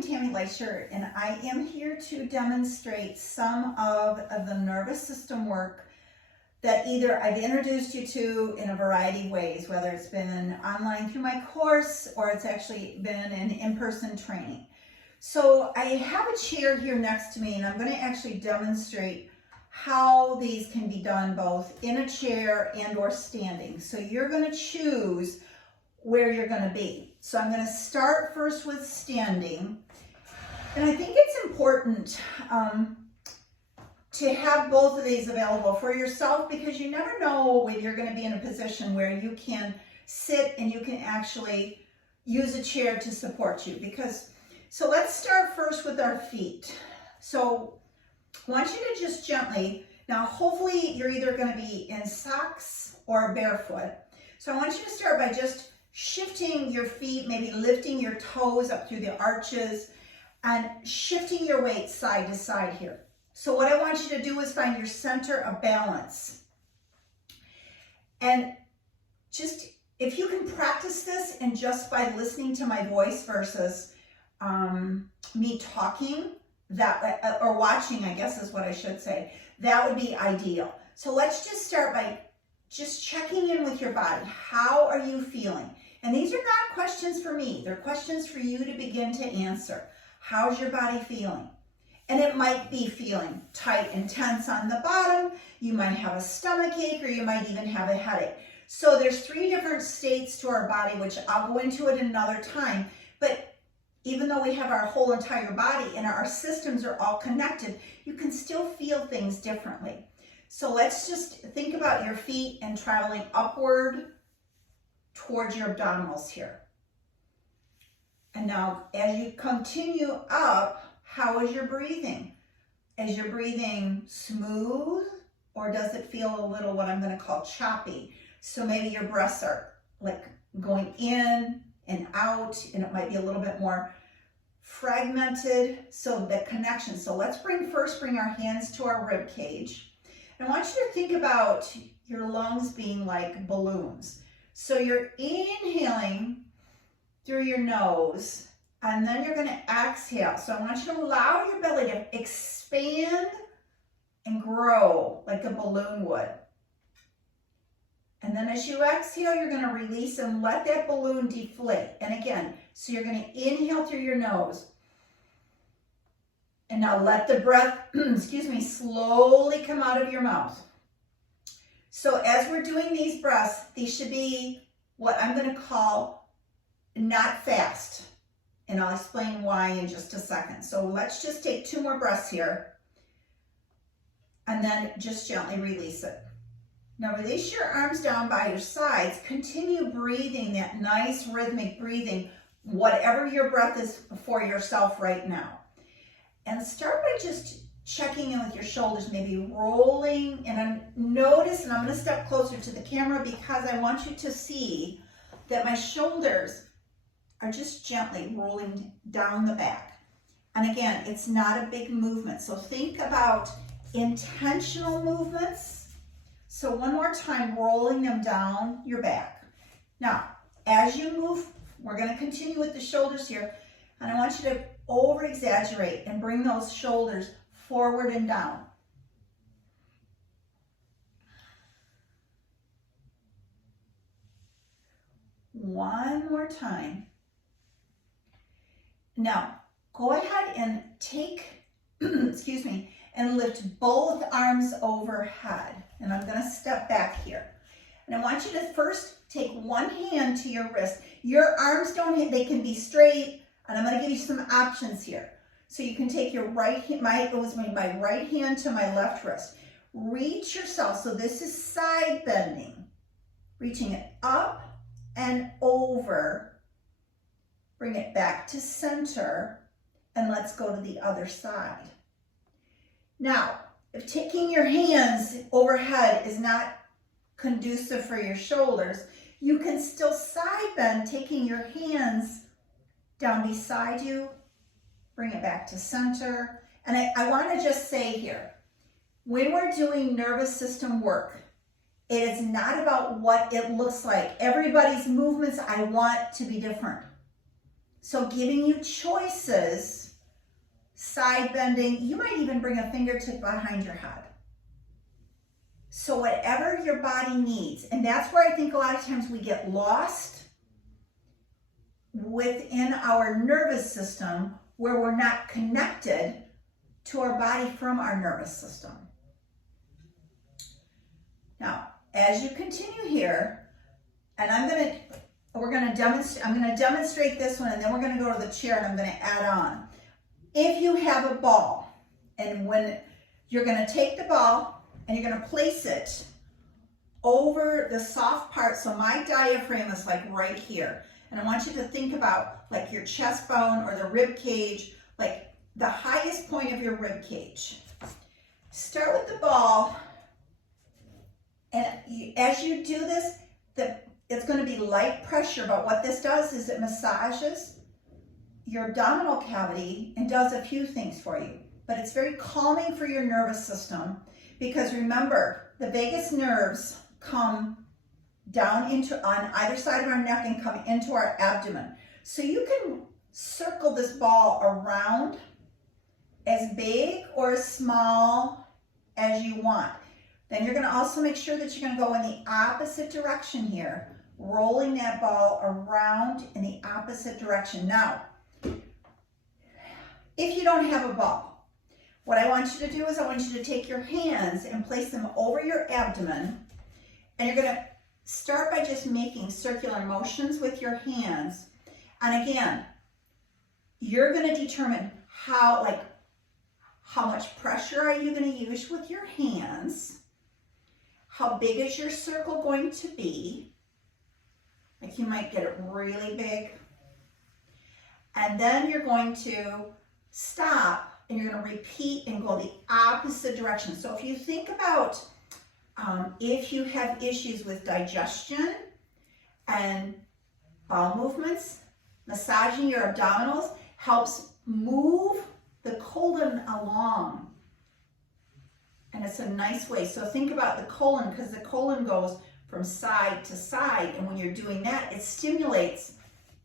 am Tammy Leisher, and I am here to demonstrate some of the nervous system work that either I've introduced you to in a variety of ways, whether it's been online through my course or it's actually been an in-person training. So I have a chair here next to me, and I'm going to actually demonstrate how these can be done both in a chair and or standing. So you're going to choose where you're going to be. So I'm going to start first with standing. And I think it's important to have both of these available for yourself, because you never know when you're going to be in a position where you can sit and you can actually use a chair to support you. So let's start first with our feet. So I want you to just gently, now hopefully you're either going to be in socks or barefoot. So I want you to start by just shifting your feet, maybe lifting your toes up through the arches and shifting your weight side to side here. So what I want you to do is find your center of balance. And just, if you can practice this and just by listening to my voice versus me talking, that or watching, I guess is what I should say, that would be ideal. So let's just start by just checking in with your body. How are you feeling? And these are not questions for me. They're questions for you to begin to answer. How's your body feeling? And it might be feeling tight and tense on the bottom. You might have a stomach ache, or you might even have a headache. So there's 3 different states to our body, which I'll go into it another time. But even though we have our whole entire body and our systems are all connected, you can still feel things differently. So let's just think about your feet and traveling upward towards your abdominals here. And now as you continue up, how is your breathing? Is your breathing smooth, or does it feel a little what I'm going to call choppy? So maybe your breaths are like going in and out, and it might be a little bit more fragmented. So the connection. So let's first bring our hands to our rib cage. And I want you to think about your lungs being like balloons. So you're inhaling through your nose, and then you're going to exhale. So I want you to allow your belly to expand and grow like a balloon would. And then as you exhale, you're going to release and let that balloon deflate. And again, so you're going to inhale through your nose. And now let the breath, slowly come out of your mouth. So as we're doing these breaths, these should be what I'm going to call not fast. And I'll explain why in just a second. So let's just take 2 more breaths here. And then just gently release it. Now release your arms down by your sides. Continue breathing that nice rhythmic breathing, whatever your breath is for yourself right now. And start by just checking in with your shoulders, maybe rolling. And notice, and I'm going to step closer to the camera because I want you to see that my shoulders are just gently rolling down the back. And again, it's not a big movement. So think about intentional movements. So one more time, rolling them down your back. Now, as you move, we're going to continue with the shoulders here. And I want you to over-exaggerate and bring those shoulders forward and down. One more time. Now, go ahead and take, and lift both arms overhead. And I'm going to step back here. And I want you to first take one hand to your wrist. Your arms they can be straight, and I'm going to give you some options here. So you can take your right hand, my right hand to my left wrist. Reach yourself, so this is side bending. Reaching it up and over. Bring it back to center, and let's go to the other side. Now, if taking your hands overhead is not conducive for your shoulders, you can still side bend, taking your hands down beside you, bring it back to center. And I want to just say here, when we're doing nervous system work, it is not about what it looks like. Everybody's movements I want to be different. So giving you choices, side bending, you might even bring a fingertip behind your head. So whatever your body needs, and that's where I think a lot of times we get lost within our nervous system, where we're not connected to our body from our nervous system. Now, as you continue here, and I'm going to demonstrate this one, and then we're going to go to the chair and I'm going to add on. If you have a ball, and when you're going to take the ball and you're going to place it over the soft part, so my diaphragm is like right here, and I want you to think about like your chest bone or the rib cage, like the highest point of your rib cage. Start with the ball, and as you do this, it's going to be light pressure, but what this does is it massages your abdominal cavity and does a few things for you. But it's very calming for your nervous system, because remember, the vagus nerves come down on either side of our neck and come into our abdomen. So you can circle this ball around as big or as small as you want. Then you're going to also make sure that you're going to go in the opposite direction here, rolling that ball around in the opposite direction. Now, if you don't have a ball, what I want you to do is I want you to take your hands and place them over your abdomen, and you're going to start by just making circular motions with your hands. And again, you're going to determine how much pressure are you going to use with your hands. How big is your circle going to be? Like you might get it really big. And then you're going to stop and you're going to repeat and go the opposite direction. So if you think about if you have issues with digestion and bowel movements, massaging your abdominals helps move the colon along. And it's a nice way. So think about the colon, because the colon goes from side to side. And when you're doing that, it stimulates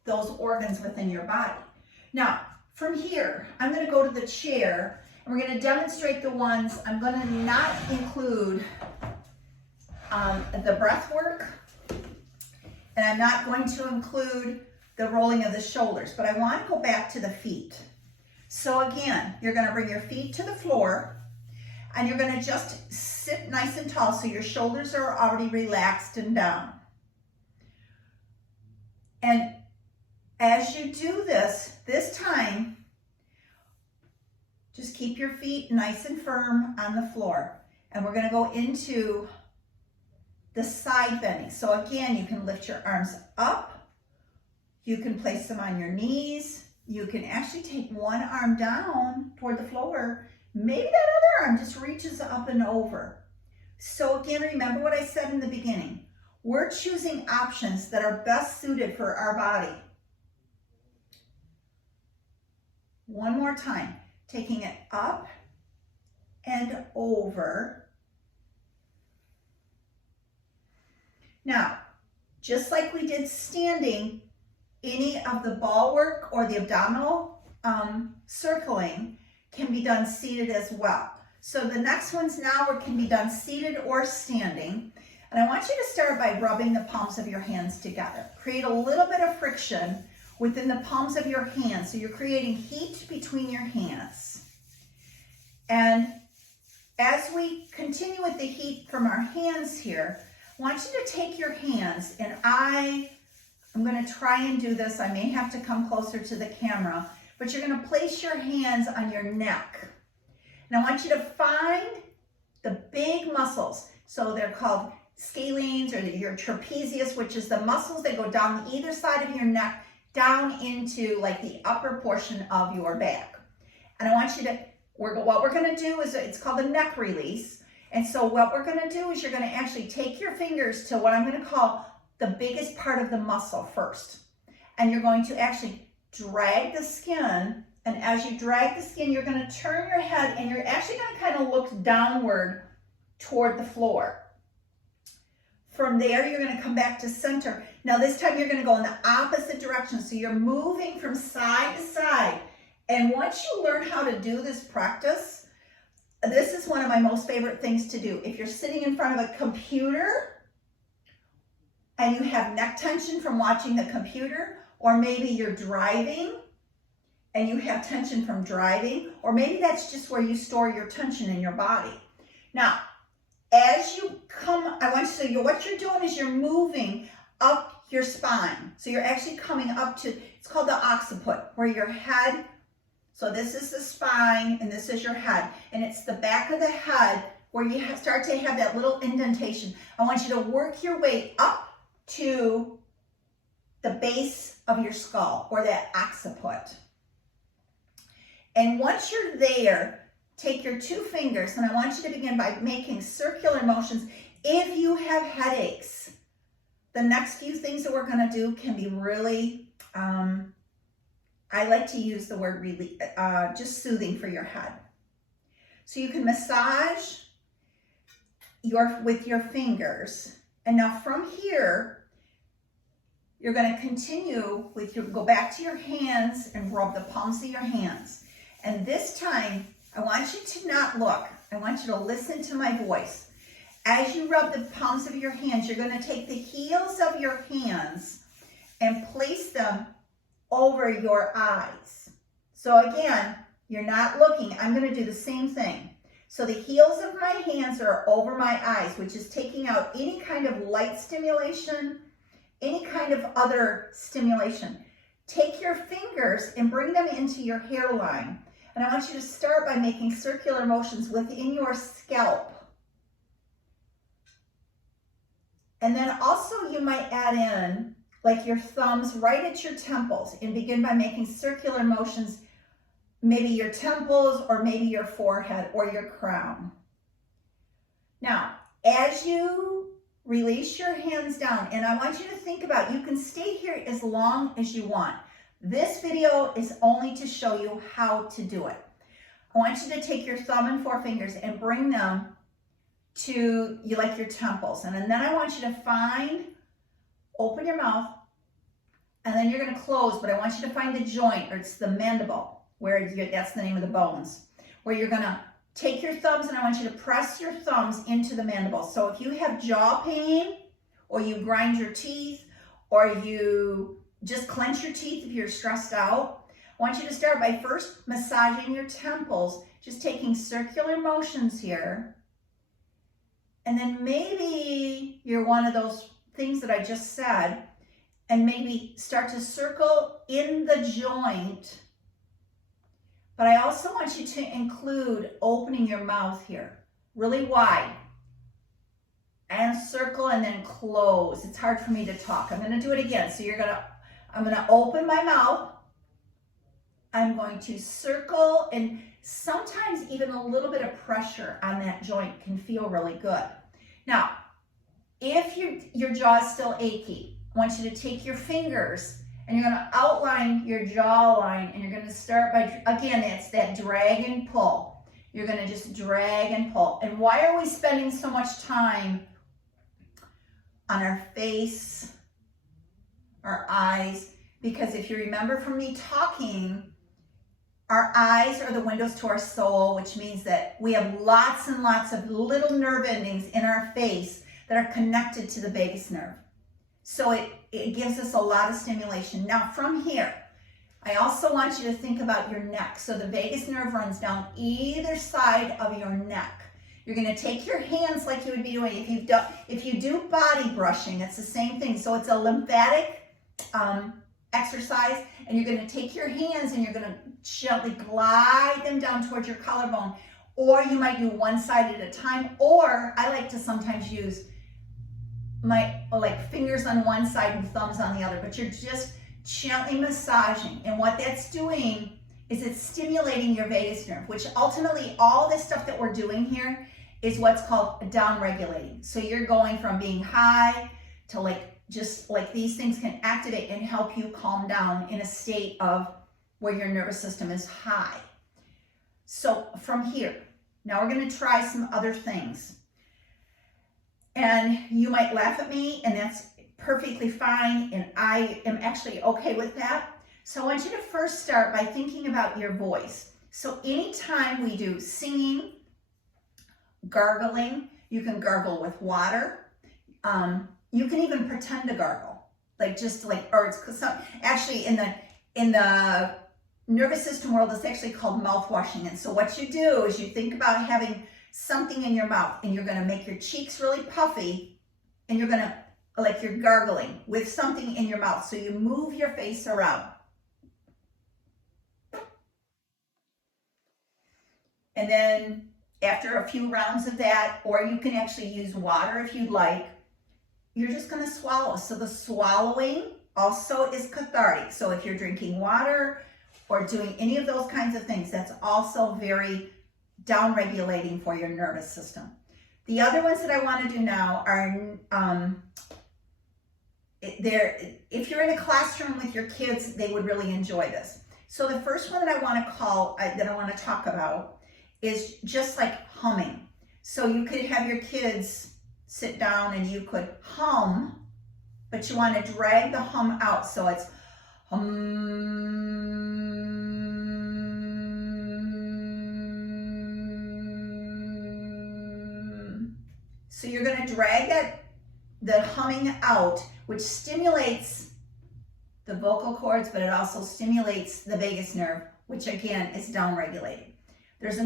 those organs within your body. Now, from here, I'm going to go to the chair, and we're going to demonstrate the ones. I'm going to not include the breath work, and I'm not going to include the rolling of the shoulders, but I want to go back to the feet. So again, you're going to bring your feet to the floor, and you're going to just sit nice and tall so your shoulders are already relaxed and down. And as you do this time, just keep your feet nice and firm on the floor. And we're going to go into the side bending. So again, you can lift your arms up. You can place them on your knees. You can actually take one arm down toward the floor. Maybe that other arm just reaches up and over. So again, remember what I said in the beginning. We're choosing options that are best suited for our body. One more time, taking it up and over. Now, just like we did standing, any of the ball work or the abdominal circling can be done seated as well. So the next ones now can be done seated or standing. And I want you to start by rubbing the palms of your hands together. Create a little bit of friction within the palms of your hands. So you're creating heat between your hands. And as we continue with the heat from our hands here, I want you to take your hands, and I'm going to try and do this. I may have to come closer to the camera, but you're going to place your hands on your neck. And I want you to find the big muscles. So they're called scalenes, or your trapezius, which is the muscles that go down either side of your neck, down into like the upper portion of your back. And I want you to, what we're going to do is, it's called the neck release. And so what we're going to do is you're going to actually take your fingers to what I'm going to call the biggest part of the muscle first. And you're going to actually drag the skin. And as you drag the skin, you're going to turn your head, and you're actually going to kind of look downward toward the floor. from there, you're going to come back to center. Now this time you're going to go in the opposite direction. So you're moving from side to side. And once you learn how to do this practice, this is one of my most favorite things to do. If you're sitting in front of a computer and you have neck tension from watching the computer, or maybe you're driving and you have tension from driving, or maybe that's just where you store your tension in your body. Now, as you come, what you're doing is you're moving up your spine. So you're actually coming up to, it's called the occiput, where your head, so this is the spine and this is your head. And it's the back of the head where you start to have that little indentation. I want you to work your way up to the base of your skull, or that occiput. And once you're there, take your two fingers, and I want you to begin by making circular motions. If you have headaches, the next few things that we're going to do can be really, I like to use the word really, just soothing for your head. So you can massage with your fingers. And now from here, you're going to continue go back to your hands and rub the palms of your hands. And this time, I want you to not look. I want you to listen to my voice. As you rub the palms of your hands, you're going to take the heels of your hands and place them over your eyes. So again, you're not looking. I'm going to do the same thing. So the heels of my hands are over my eyes, which is taking out any kind of light stimulation, any kind of other stimulation. Take your fingers and bring them into your hairline. And I want you to start by making circular motions within your scalp. And then also you might add in like your thumbs right at your temples, and begin by making circular motions, maybe your temples or maybe your forehead or your crown. Now, as you release your hands down, and I want you to think about, you can stay here as long as you want. This video is only to show you how to do it. I want you to take your thumb and forefingers and bring them to like your temples. And then I want you to open your mouth, and then you're going to close, but I want you to find the joint, or it's the mandible, that's the name of the bones, where you're going to take your thumbs, and I want you to press your thumbs into the mandible. So if you have jaw pain, or you grind your teeth, or you just clench your teeth if you're stressed out, I want you to start by first massaging your temples, just taking circular motions here. And then maybe you're one of those things that I just said, and maybe start to circle in the joint. But I also want you to include opening your mouth here, really wide. And circle and then close. It's hard for me to talk. I'm going to do it again. So I'm going to open my mouth. I'm going to circle, and sometimes even a little bit of pressure on that joint can feel really good. Now, if your jaw is still achy, I want you to take your fingers and you're going to outline your jawline, and you're going to start by, again, it's that drag and pull. You're going to just drag and pull. And why are we spending so much time on our face, our eyes? Because if you remember from me talking, our eyes are the windows to our soul, which means that we have lots and lots of little nerve endings in our face that are connected to the vagus nerve. So it gives us a lot of stimulation. Now from here, I also want you to think about your neck. So the vagus nerve runs down either side of your neck. You're going to take your hands like you would be doing if you do body brushing. It's the same thing. So it's a lymphatic exercise, and you're going to take your hands and you're going to gently glide them down towards your collarbone, or you might do one side at a time, or I like to sometimes use my fingers on one side and thumbs on the other, but you're just gently massaging. And what that's doing is it's stimulating your vagus nerve, which ultimately all this stuff that we're doing here is what's called down regulating. So you're going from being high to just like these things can activate and help you calm down in a state of where your nervous system is high. So from here, now we're going to try some other things. And you might laugh at me, and that's perfectly fine, and I am actually okay with that. So I want you to first start by thinking about your voice. So anytime we do singing, gargling, you can gargle with water. You can even pretend to gargle, like just like, or it's actually in the nervous system world, it's actually called mouth washing. And so what you do is you think about having something in your mouth, and you're going to make your cheeks really puffy, and you're going to, like you're gargling with something in your mouth. So you move your face around. And then after a few rounds of that, or you can actually use water if you'd like, you're just going to swallow. So the swallowing also is cathartic. So if you're drinking water or doing any of those kinds of things, that's also very down-regulating for your nervous system. The other ones that I want to do now are, if you're in a classroom with your kids, they would really enjoy this. So the first one that I want to talk about is just like humming. So you could have your kids sit down and you could hum, but you want to drag the hum out. So it's hum. So you're going to drag the humming out, which stimulates the vocal cords, but it also stimulates the vagus nerve, which again is down regulating. There's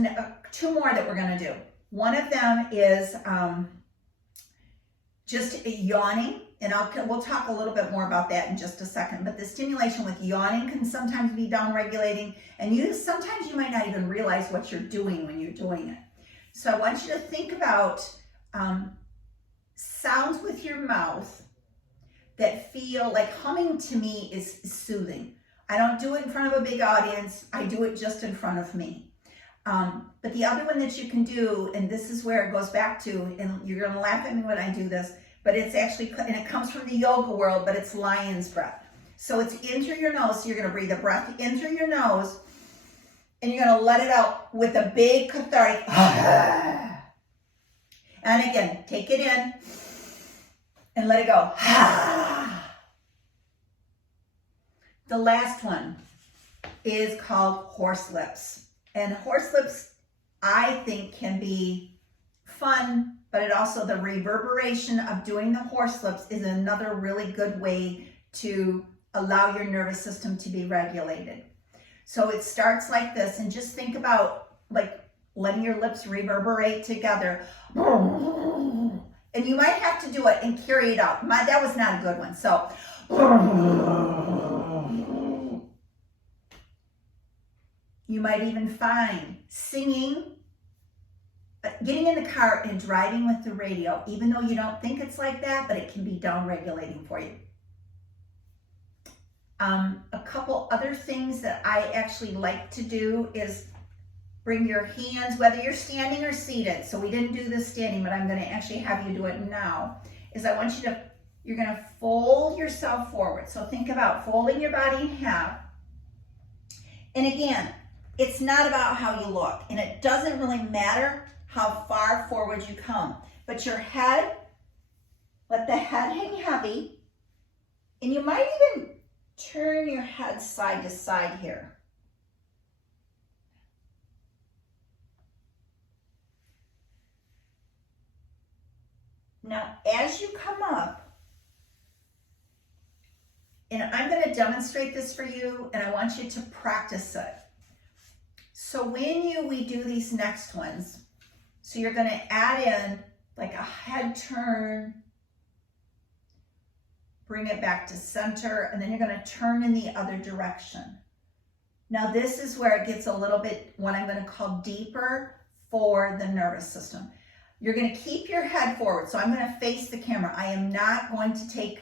two more that we're going to do. One of them is just yawning, and we'll talk a little bit more about that in just a second. But the stimulation with yawning can sometimes be down regulating, and sometimes you might not even realize what you're doing when you're doing it. So I want you to think about sounds with your mouth that feel like humming. To me is soothing. I don't do it in front of a big audience. I do it just in front of me. But the other one that you can do, and this is where it goes back to, and you're going to laugh at me when I do this, but it's actually, and it comes from the yoga world, but it's lion's breath. So it's in through your nose. So you're going to breathe a breath in through your nose, and you're going to let it out with a big cathartic. And again, take it in and let it go. The last one is called horse lips. And horse lips, I think, can be fun, but it also, the reverberation of doing the horse lips is another really good way to allow your nervous system to be regulated. So it starts like this, and just think about like letting your lips reverberate together. And you might have to do it and carry it out. That was not a good one. So you might even find singing, getting in the car and driving with the radio, even though you don't think it's like that, but it can be down regulating for you. A couple other things that I actually like to do is bring your hands, whether you're standing or seated. So we didn't do this standing, but I'm going to actually have you do it now. Is I want you're going to fold yourself forward. So think about folding your body in half. And again, it's not about how you look, and it doesn't really matter how far forward you come, but your head, let the head hang heavy, and you might even turn your head side to side here. Now, as you come up, and I'm going to demonstrate this for you, and I want you to practice it. So when we do these next ones, so you're going to add in like a head turn, bring it back to center, and then you're going to turn in the other direction. Now this is where it gets a little bit, what I'm going to call deeper for the nervous system. You're going to keep your head forward. So I'm going to face the camera. I am not going to take,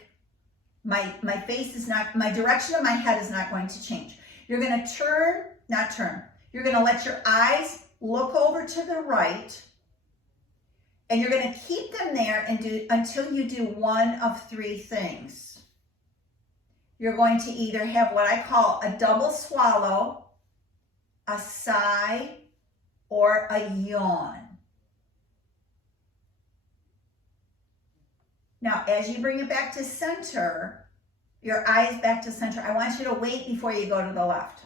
my face is not, my direction of my head is not going to change. You're going to not turn. You're going to let your eyes look over to the right, and you're going to keep them there and do until you do one of three things. You're going to either have what I call a double swallow, a sigh, or a yawn. Now, as you bring it back to center, your eyes back to center, I want you to wait before you go to the left.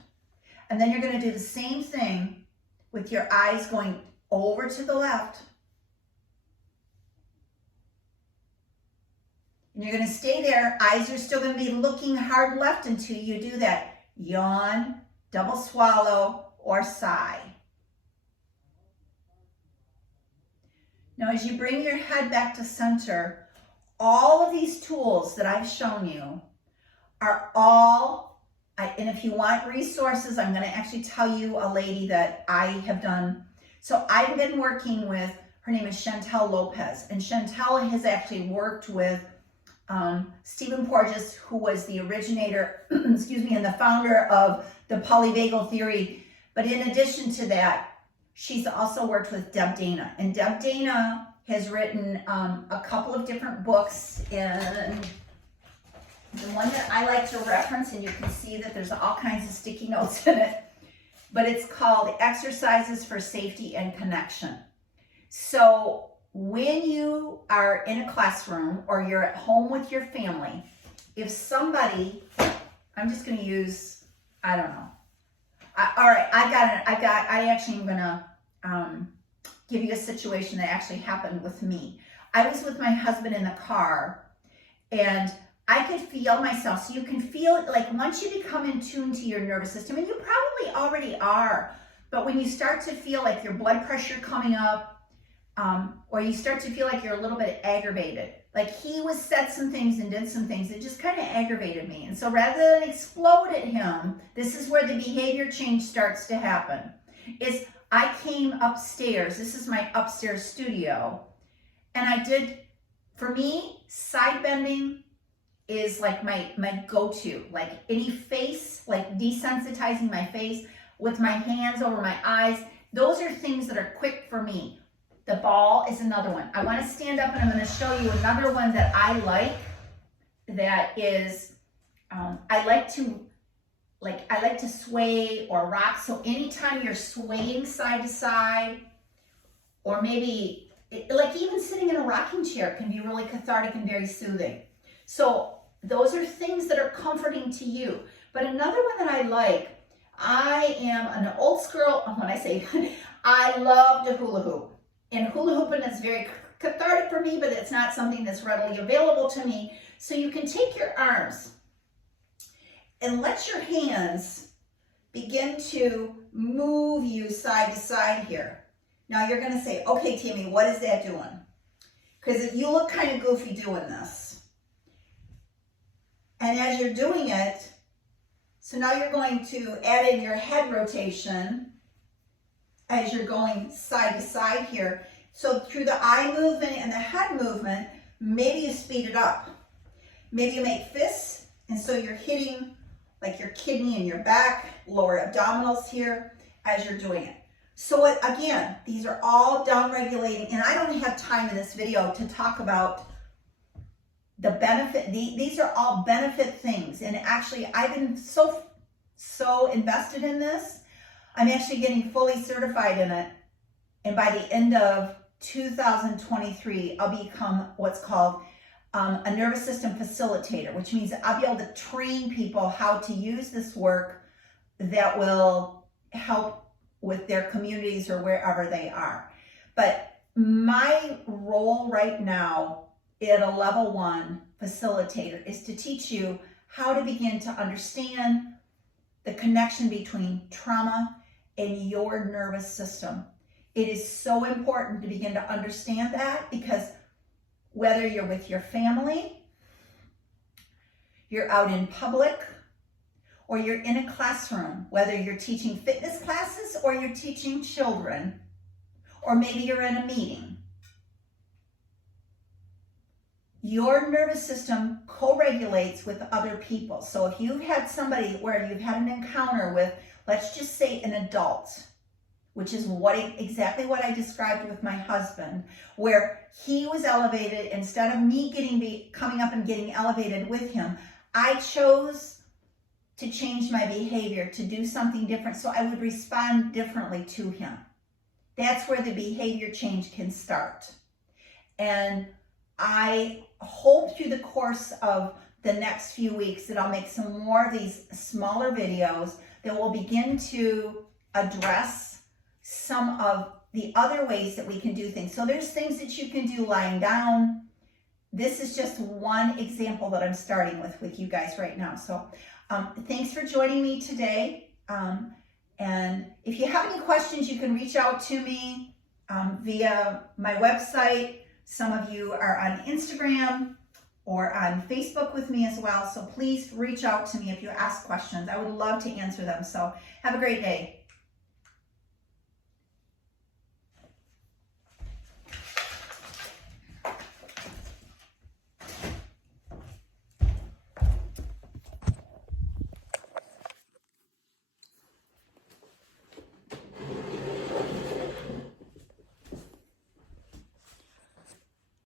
And then you're going to do the same thing with your eyes going over to the left. And you're going to stay there. Eyes are still going to be looking hard left until you do that. Yawn, double swallow, or sigh. Now, as you bring your head back to center, all of these tools that I've shown you are all, and if you want resources, I'm going to actually tell you a lady that I have done. So I've been working with, her name is Chantel Lopez, and Chantel has actually worked with Stephen Porges, who was the originator, excuse me, and the founder of the polyvagal theory. But in addition to that, she's also worked with Deb Dana. And Deb Dana has written a couple of different books. And the one that I like to reference, and you can see that there's all kinds of sticky notes in it, but it's called Exercises for Safety and Connection. So when you are in a classroom or you're at home with your family, if somebody, I'm just going to use, I don't know. All right, I actually am going to give you a situation that actually happened with me. I was with my husband in the car, and I could feel myself. So you can feel it, like once you become in tune to your nervous system, and you probably already are, but when you start to feel like your blood pressure coming up, or you start to feel like you're a little bit aggravated, like he said some things and did some things that just kind of aggravated me. And so rather than explode at him, this is where the behavior change starts to happen. Is I came upstairs. This is my upstairs studio. And I did, for me, side bending is like my go-to. Like any face, like desensitizing my face with my hands over my eyes. Those are things that are quick for me. The ball is another one. I want to stand up and I'm going to show you another one that I like. That is, I like to sway or rock. So anytime you're swaying side to side, or maybe like even sitting in a rocking chair can be really cathartic and very soothing. So those are things that are comforting to you. But another one that I like, I am an old school, when I say, I love to hula hoop. And hula hooping is very cathartic for me, but it's not something that's readily available to me. So you can take your arms and let your hands begin to move you side to side here. Now you're going to say, okay, Tammy, what is that doing? Because you look kind of goofy doing this. And as you're doing it, so now you're going to add in your head rotation as you're going side to side here. So through the eye movement and the head movement, maybe you speed it up. Maybe you make fists, and so you're hitting like your kidney and your back, lower abdominals here as you're doing it. So again, these are all down regulating, and I don't have time in this video to talk about the benefit. These are all benefit things, and actually I've been so invested in this. I'm actually getting fully certified in it, and by the end of 2023, I'll become what's called a nervous system facilitator, which means I'll be able to train people how to use this work that will help with their communities or wherever they are. But my role right now at a level 1 facilitator is to teach you how to begin to understand the connection between trauma and your nervous system. It is so important to begin to understand that, because whether you're with your family, you're out in public, or you're in a classroom, whether you're teaching fitness classes or you're teaching children, or maybe you're in a meeting, your nervous system co-regulates with other people. So if you've had somebody where you've had an encounter with, let's just say an adult, which is exactly what I described with my husband, where he was elevated, instead of me coming up and getting elevated with him, I chose to change my behavior, to do something different, so I would respond differently to him. That's where the behavior change can start. And I hope through the course of the next few weeks that I'll make some more of these smaller videos that will begin to address some of the other ways that we can do things. So there's things that you can do lying down. This is just one example that I'm starting with you guys right now. So thanks for joining me today. And if you have any questions, you can reach out to me via my website. Some of you are on Instagram or on Facebook with me as well. So please reach out to me if you ask questions. I would love to answer them. So have a great day.